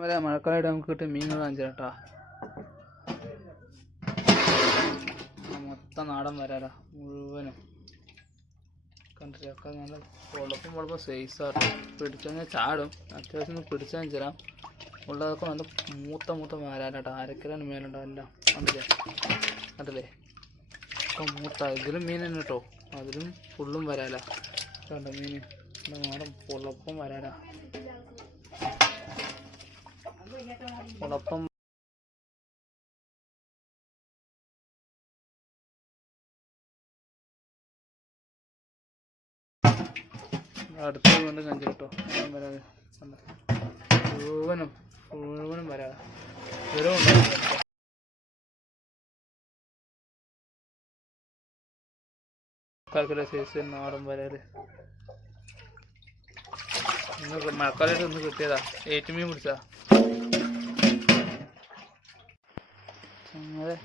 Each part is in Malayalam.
വരെ മഴക്കാലമായിട്ട് നമുക്ക് കിട്ടിയ മീനുകൾ കാണിച്ചാട്ടാ. മൊത്തം നാടൻ വരാലാ മുഴുവനും കണ്ടിട്ട് ഒക്കെ നല്ല പൊളപ്പം സൈസാട്ടോ. പിടിച്ചാൽ ചാടും, അത്യാവശ്യം പിടിച്ചാൽ തരാം. ഉള്ളതൊക്കെ നല്ല മൂത്ത വരാലാട്ടോ. അരക്കിലാണ് മേലുണ്ടോ എല്ലാം കണ്ടില്ലേ ഒക്കെ മൂത്ത. ഇതിലും മീൻ തന്നെ കേട്ടോ, അതിലും ഫുള്ളും വരാല. കണ്ടോ മീൻ നാടൻ പൊളപ്പം വരാലാ. പൊളപ്പം അടുത്ത് കൊണ്ട് കഞ്ചി കേട്ടോ. വരാതെ മുഴുവനും വരാതെ വെറും ഉണ്ടാകും. സൈസ് നാടൻ വരാല് ഇന്ന് മഴക്കാലമായിട്ട് ഒന്ന് കിട്ടിയതാ. ഏറ്റുമീൻ പിടിച്ചാ അതെ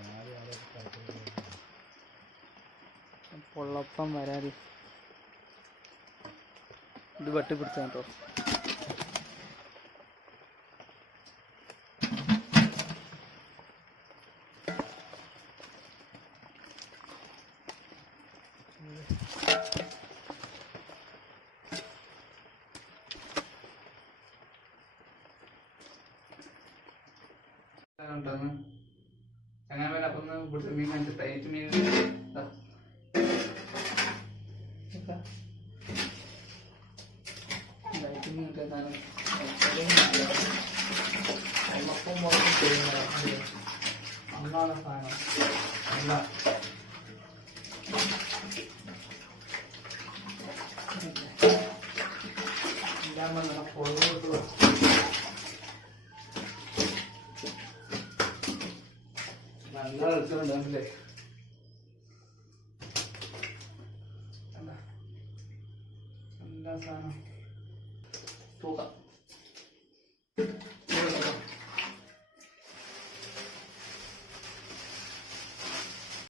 പൊള്ളപ്പം വരാല്. ഇത് വട്ടി പിടിച്ചാ കേട്ടോ. ചങ്ങാമേല അപ്പം ഇവിടുത്തെ മീൻ കാണിച്ചിട്ടാ. ഏറ്റവും മീൻ അന്നാണ് സാധനം അല്ല പൊള്ളോട്ട് നല്ല കളിച്ചുകൊണ്ടല്ലേ. നല്ല സാധനം തൂക്കാം.